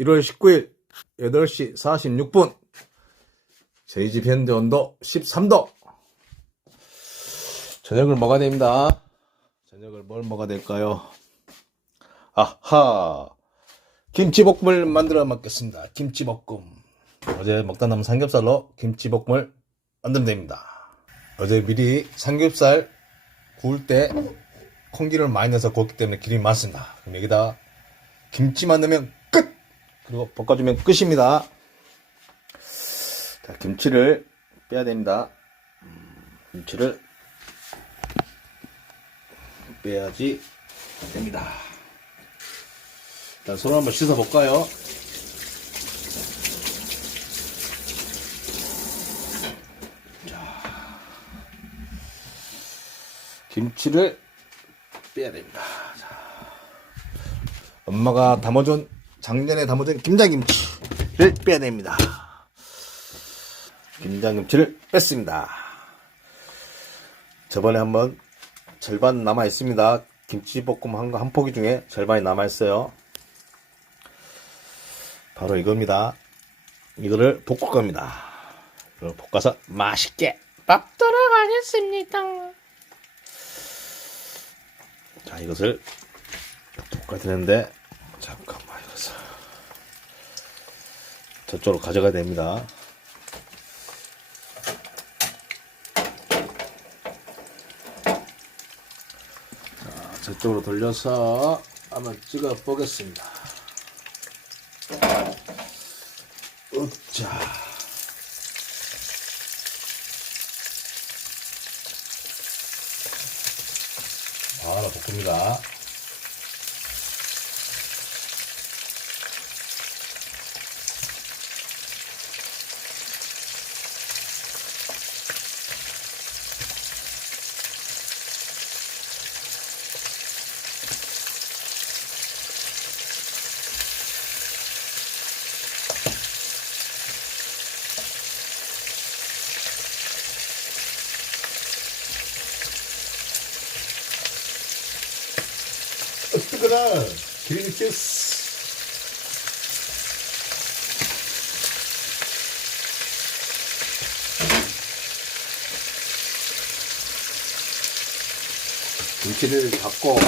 1월 19일 8시 46분. 저희 집 현재 온도 13도. 저녁을 먹어야 됩니다? 저녁을 뭘 먹어야 될까요? 아하! 김치볶음을 만들어 먹겠습니다. 김치볶음. 어제 먹다 남은 삼겹살로 김치볶음을 만들면 됩니다. 어제 미리 삼겹살 구울 때 콩기름을 많이 넣어서 구웠기 때문에 기름이 많습니다. 그럼 여기다 김치만 넣으면 끝! 그리고 볶아주면 끝입니다. 자, 김치를 빼야 됩니다. 음, 김치를 빼야지 됩니다. 일단 손을 한번 씻어 볼까요? 자, 김치를 빼야 됩니다. 엄마가 담아준 작년에 담아준 김장김치를 빼야 됩니다. 김장김치를 뺐습니다. 저번에 한번 절반 남아 있습니다. 김치볶음 한, 거- 한 포기 중에 절반이 남아 있어요. 바로 이겁니다. 이거를 볶을 겁니다. 이걸 볶아서 맛있게 밥 들어가겠습니다. 자, 이것을 볶아야 되는데 잠깐만 이것을 저쪽으로 가져가야 됩니다. 자, 저쪽으로 돌려서 한번 찍어 보겠습니다. 으짜. 바로 볶습니다. 뜨거라 기름이 튀었어 김치를 닫고